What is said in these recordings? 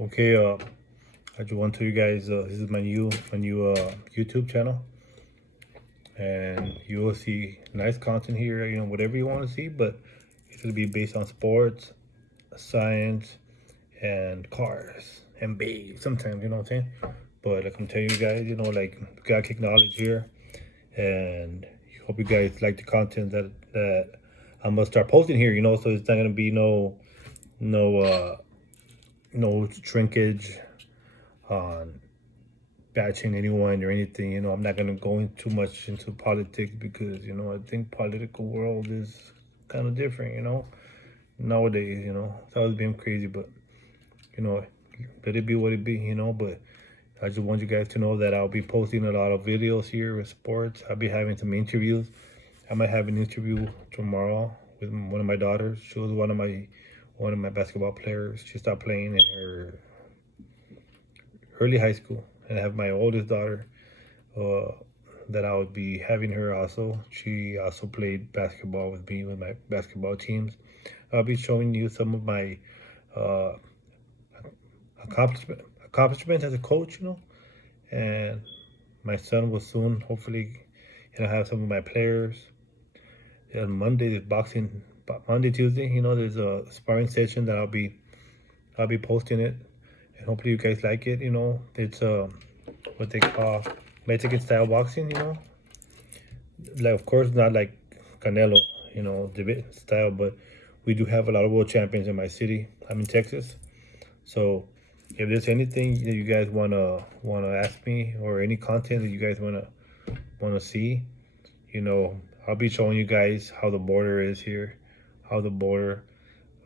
Okay, I just want to tell you guys this is my new YouTube channel, and you will see nice content here. You know, whatever you want to see, but it's gonna be based on sports, science, and cars and babes. Sometimes, you know what I'm saying. But like I'm telling you guys, you know, like we got kick knowledge here, and hope you guys like the content that I'm gonna start posting here. You know, so it's not gonna be no no shrinkage on bashing anyone or anything. You know, I'm not gonna go in too much into politics because I think political world is kind of different. Nowadays, it's always been crazy, but you know, let it be what it be. But I just want you guys to know that I'll be posting a lot of videos here with sports. I'll be having some interviews. I might have an interview tomorrow with one of my daughters. She was one of my basketball players. She stopped playing in her early high school, and I have my oldest daughter uh, that I would be having her also. She also played basketball with me with my basketball teams. I'll be showing you some of my uh, accomplishments as a coach, and my son will soon hopefully have some of my players. On Monday there's boxing. Monday, Tuesday, there's a sparring session that I'll be posting it, and hopefully you guys like it. It's what they call Mexican style boxing. Like, of course, not like Canelo, debate style, but we do have a lot of world champions in my city. I'm in Texas, so if there's anything that you guys wanna ask me, or any content that you guys wanna see, you know, I'll be showing you guys how the border is here, how the border.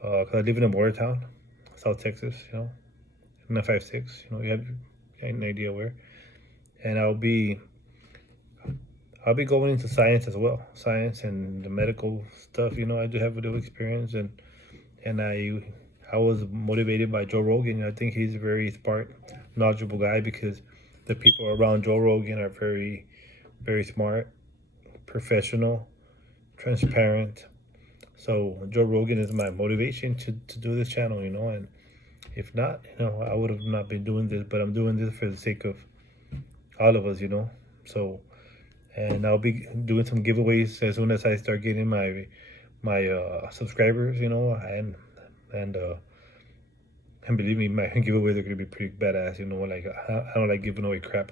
Cause I live in a border town, South Texas, in the 5-6. You have an idea where, and I'll be going into science as well, science and the medical stuff. I do have a little experience, and I was motivated by Joe Rogan. I think he's a very smart, knowledgeable guy because the people around Joe Rogan are very, very smart, professional, transparent. So Joe Rogan is my motivation to do this channel. And if not, I would have not been doing this, but I'm doing this for the sake of all of us. So, and I'll be doing some giveaways as soon as I start getting my subscribers, and and believe me, my giveaways are gonna be pretty badass. Like I don't like giving away crap,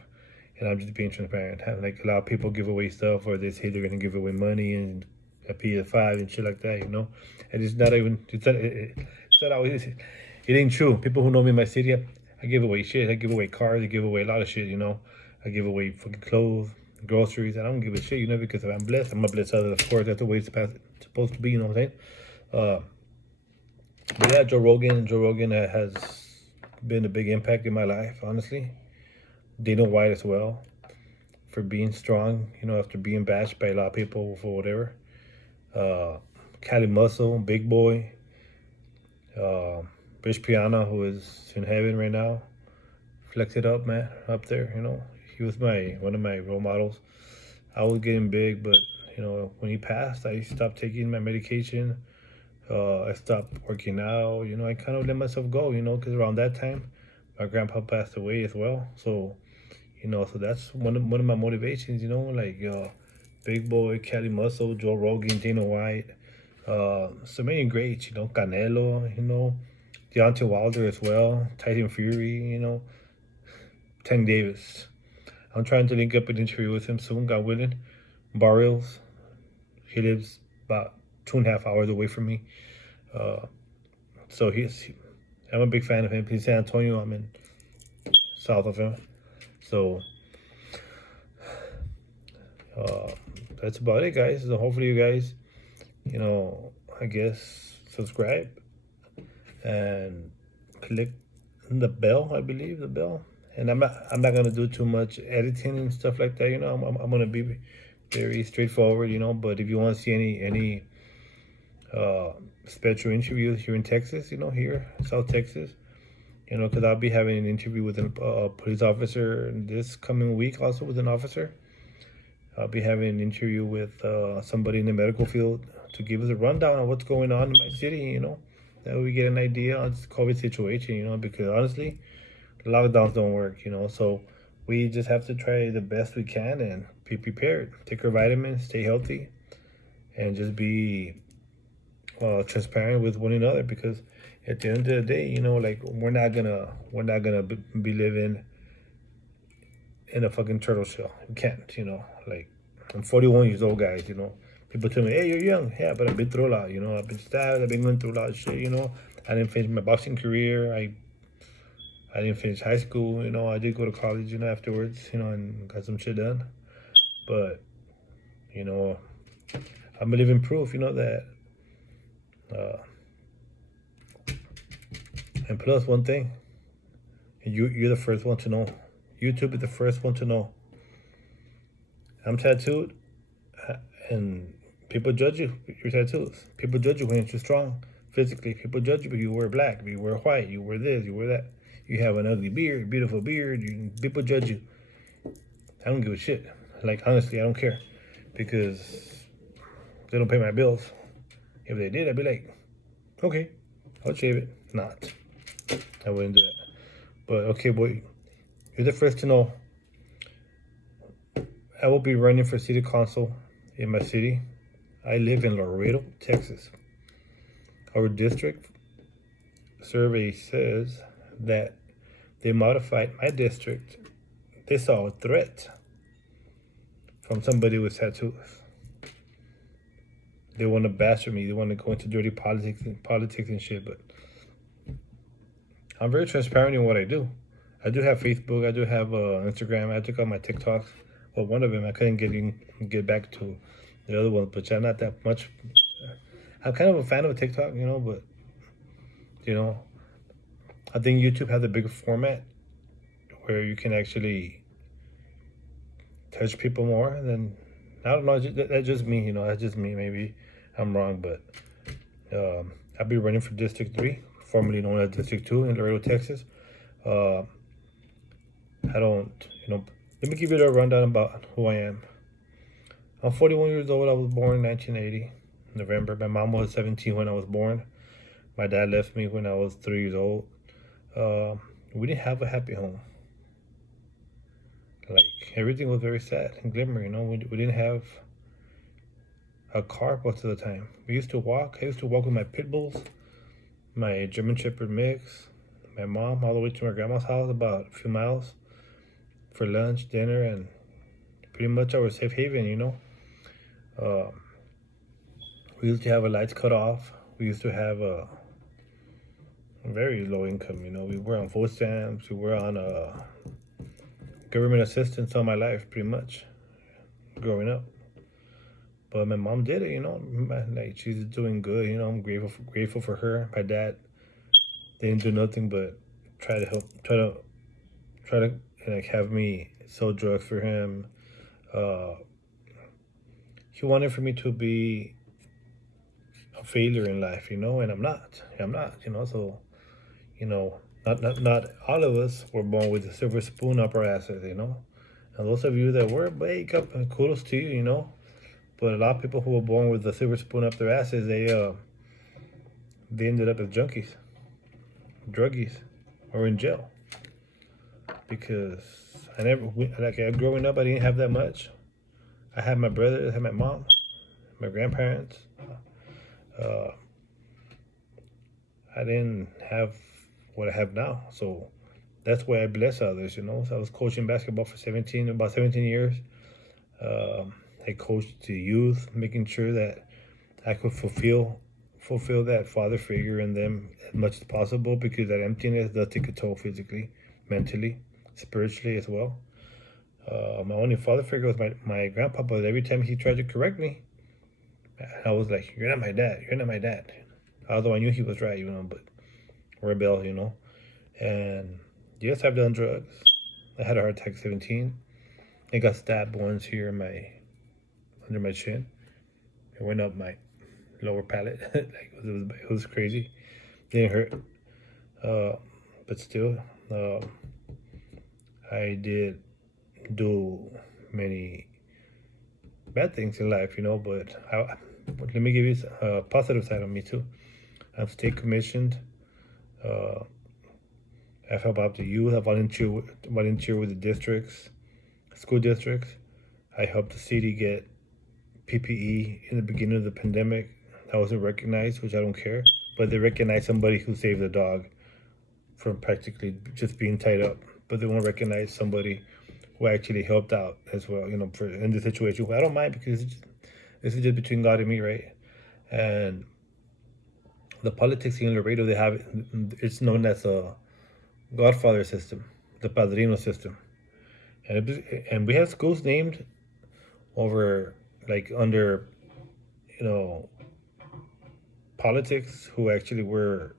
and I'm just being transparent. Like a lot of people give away stuff, or they say they're gonna give away money and a PS5 and shit like that. And it's not even it's not always it ain't true. People who know me in my city, I give away shit. I give away cars. I give away a lot of shit. I give away fucking clothes, groceries. I don't give a shit. Because if I'm blessed, I'm gonna bless others. Of course, that's the way it's supposed to be. You know what I'm saying? Uh, but yeah, Joe Rogan has been a big impact in my life, honestly. Dana White as well, for being strong, after being bashed by a lot of people for whatever. Uh, Cali Muscle, Big Boy, uh, Rich Piana, who is in heaven right now. Flex it up, man, up there, He was one of my role models. I was getting big, but, when he passed, I stopped taking my medication. I stopped working out. I kind of let myself go. Because around that time, my grandpa passed away as well. So that's one of my motivations. Like Big Boy, Cali Muscle, Joe Rogan, Dana White, so many greats. Canelo. Deontay Wilder as well, Tyson Fury. Tank Davis. I'm trying to link up an interview with him soon. God willing. Barrios. He lives about 2.5 hours away from me. Uh, So I'm a big fan of him. He's San Antonio. I'm in south of him. So uh, that's about it, guys. So hopefully you guys, I guess subscribe and click the bell. I believe the bell. And I'm not gonna do too much editing and stuff like that. I'm gonna be very straightforward. But if you want to see any uh, special interviews here in Texas, here South Texas, because I'll be having an interview with a police officer this coming week, also with an officer. I'll be having an interview with somebody in the medical field to give us a rundown of what's going on in my city, That way we get an idea on this COVID situation, because honestly, lockdowns don't work, so we just have to try the best we can and be prepared. Take our vitamins, stay healthy, and just be transparent with one another, because at the end of the day, like we're not gonna be living in a fucking turtle shell. We can't, like I'm 41 years old, guys. People tell me, "Hey, you're young." Yeah, but I've been through a lot. I've been stabbed. I've been going through a lot of shit. I didn't finish my boxing career. I didn't finish high school. I did go to college. Afterwards. And got some shit done. But you know, I'm a living proof. That. Uh, and plus, one thing, you're the first one to know. YouTube is the first one to know. I'm tattooed, and people judge you. Your tattoos. People judge you when you're strong physically. People judge you if you wear black, if you wear white, you wear this, you wear that. You have an ugly beard, beautiful beard. People judge you. I don't give a shit. Like honestly, I don't care, because they don't pay my bills. If they did, I'd be like, okay, I'll shave it. Not. I wouldn't do that. But okay, boy, you're the first to know. I will be running for city council in my city. I live in Laredo, Texas. Our district survey says that they modified my district. They saw a threat from somebody with tattoos. They want to bash me. They want to go into dirty politics and shit. But I'm very transparent in what I do. I do have Facebook. I do have Instagram. I took out my TikToks. Well, one of them I couldn't get back to the other one, but I'm not that much. I'm kind of a fan of TikTok, but I think YouTube has a bigger format where you can actually touch people more than. I don't know. That's just me, That's just me. Maybe I'm wrong, but I'll be running for District 3, formerly known as District 2 in Laredo, Texas. I don't, let me give you a rundown about who I am. I'm 41 years old. I was born in 1980, November. My mom was 17 when I was born. My dad left me when I was 3 years old. We didn't have a happy home. Like, everything was very sad and glimmer, We didn't have a car most of the time. We used to walk. I used to walk with my pit bulls, my German Shepherd mix, my mom, all the way to my grandma's house, about a few miles, for lunch, dinner, and pretty much our safe haven, We used to have our lights cut off. We used to have a very low income, We were on food stamps. We were on government assistance all my life, pretty much, growing up. But my mom did it, Like, she's doing good, I'm grateful for her. My dad didn't do nothing but try to like have me sell drugs for him. He wanted for me to be a failure in life, and I'm not. So, not all of us were born with a silver spoon up our asses, And those of you that were, wake up and kudos to you, But a lot of people who were born with a silver spoon up their asses, they ended up as junkies, druggies, or in jail. Because growing up, I didn't have that much. I had my brother, I had my mom, my grandparents. I didn't have what I have now, so that's why I bless others. So I was coaching basketball for about 17 years. I coached the youth, making sure that I could fulfill that father figure in them as much as possible, because that emptiness does take a toll physically, mentally, spiritually as well. My only father figure was my grandpa, but every time he tried to correct me, I was like, "You're not my dad. You're not my dad." Although I knew he was right, but rebel, And yes, I've done drugs. I had a heart attack at 17. I got stabbed once here under my chin. It went up my lower palate. It was crazy. Didn't hurt. But still, I did do many bad things in life, But let me give you a positive side of me too. I'm state commissioned. Uh, I've helped out the youth. I volunteer with the districts, school districts. I helped the city get PPE in the beginning of the pandemic. I wasn't recognized, which I don't care, but they recognize somebody who saved a dog from practically just being tied up, but they won't recognize somebody who actually helped out as well. For in the situation, I don't mind because this is just between God and me, right? And the politics here in Laredo, they have it's known as a Godfather system, the Padrino system, and we have schools named over like under you know politics who actually were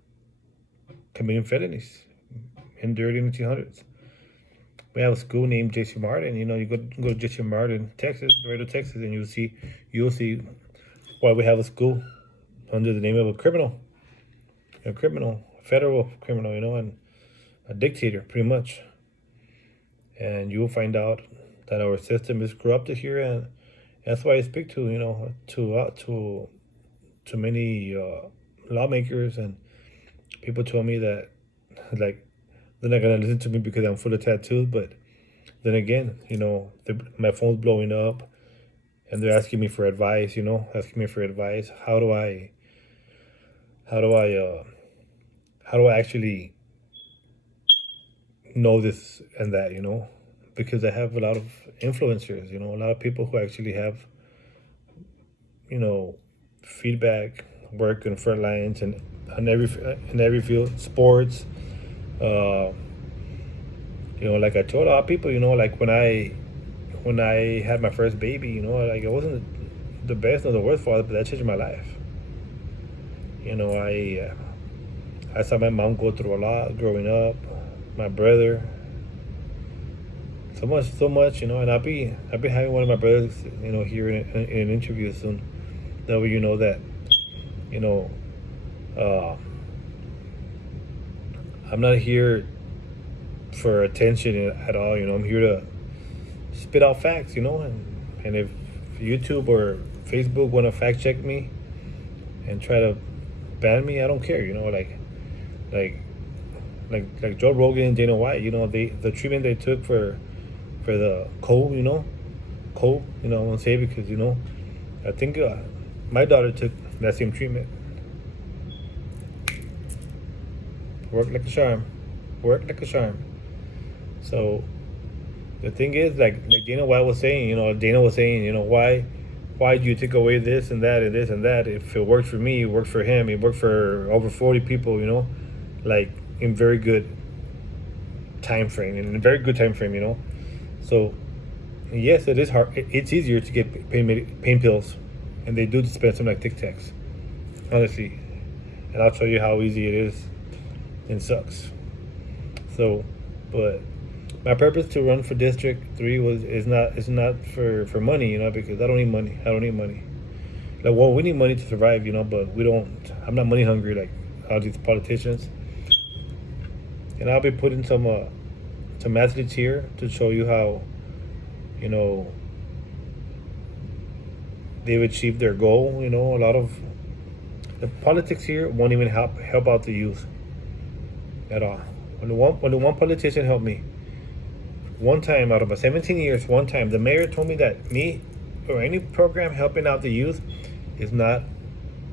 committing felonies in the early 1900s. We have a school named J.C. Martin. You go to J.C. Martin, Texas, Laredo, Texas, and you'll see why we have a school under the name of a federal criminal, and a dictator, pretty much. And you will find out that our system is corrupted here, and that's why I speak to many lawmakers, and people told me that like they're not gonna listen to me because I'm full of tattoos. But then again, my phone's blowing up, and they're asking me for advice. Asking me for advice. How do I how do I actually know this and that? Because I have a lot of influencers. A lot of people who actually have you know feedback, work in front lines, and in every field, sports. Uh, like I told a lot of people, like when I had my first baby, like I wasn't the best or the worst father, but that changed my life. I saw my mom go through a lot growing up, my brother, so much, and I'll be having one of my brothers, here in an interview soon. That way, that, you know, uh, I'm not here for attention at all. I'm here to spit out facts, and if YouTube or Facebook want to fact check me and try to ban me, I don't care. Like like Joe Rogan and Dana White. The treatment they took for the cold. Cold. I won't say because I think my daughter took that same treatment. Worked like a charm. Worked like a charm. So the thing is, like Dana White was saying, Dana was saying, why do you take away this and that and this and that? If it worked for me, it worked for him. It worked for over 40 people, like in very good time frame, in a very good time frame. So yes, it is hard. It's easier to get pain pills, and they do dispense them like Tic Tacs, honestly. And I'll show you how easy it is and sucks. So, but my purpose to run for District 3 is not for money, because I don't need money. I don't need money. Like, well, we need money to survive, but we don't. I'm not money hungry like all these politicians. And I'll be putting some athletes here to show you how, you know, they've achieved their goal. A lot of the politics here won't even help out the youth at all. When the one politician helped me, one time out of my 17 years, one time the mayor told me that me or any program helping out the youth is not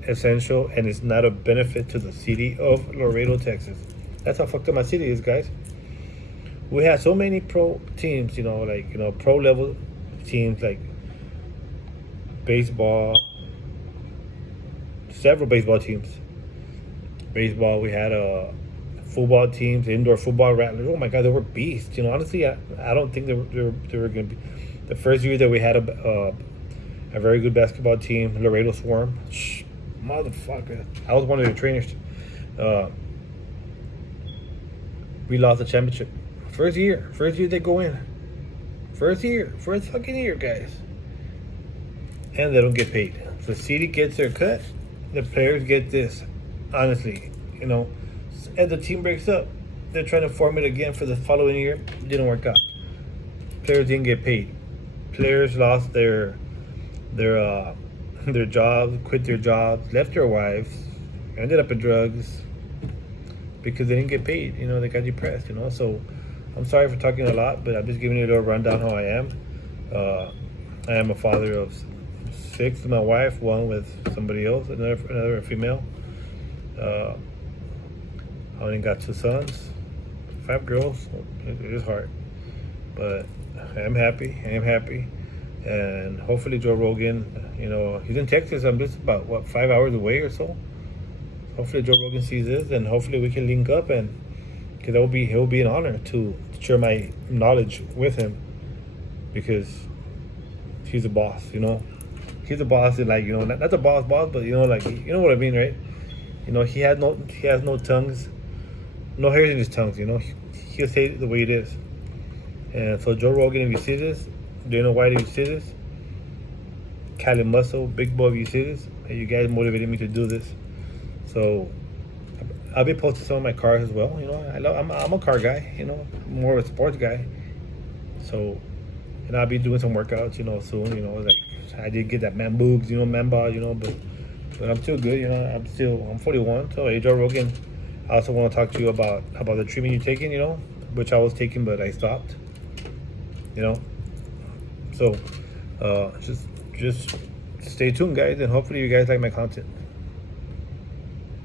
essential and it's not a benefit to the city of Laredo, Texas. That's how fucked up my city is, guys. We have so many pro teams, pro level teams like baseball, several baseball teams. Baseball, we had football teams, indoor football rattlers. Oh my God, they were beasts. Honestly, I don't think they were going to be. The first year that we had a very good basketball team, Laredo Swarm. Motherfucker, I was one of the trainers. We lost the championship. First year they go in. First fucking year, guys. And they don't get paid. The city gets their cut. The players get this. Honestly, as the team breaks up, they're trying to form it again for the following year. It didn't work out. Players didn't get paid. Players lost their jobs, quit their jobs, left their wives, ended up in drugs because they didn't get paid. You know, they got depressed. You know, so I'm sorry for talking a lot, but I'm just giving you a little rundown how I am. I am a father of 6 with my wife, 1 with somebody else, another female. Uh, I only got 2 sons, 5 girls. It is hard, but I am happy. I am happy, and hopefully Joe Rogan. You know, he's in Texas. I'm just about 5 hours away or so. Hopefully Joe Rogan sees this, and hopefully we can link up, and because it will be an honor to share my knowledge with him, because he's a boss. You know, he's a boss. Like, you know, not the boss, but you know, like, you know what I mean, right? You know, he has no tongues, no hairs in his tongues. You know, he'll say it the way it is. And so Joe Rogan, if you see this, Dana White, if you see this, Cali Muscle, Big Boy, if you see this, and you guys motivated me to do this. So I'll be posting some of my cars as well. You know, I'm a car guy. You know, more of a sports guy. So, and I'll be doing some workouts. You know, soon. You know, like I did get that man boobs. You know, man bod. You know, but I'm still good. You know, I'm 41. So hey, Joe Rogan, I also want to talk to you about the treatment you're taking. You know, which I was taking, but I stopped. You know, so just stay tuned, guys, and hopefully you guys like my content.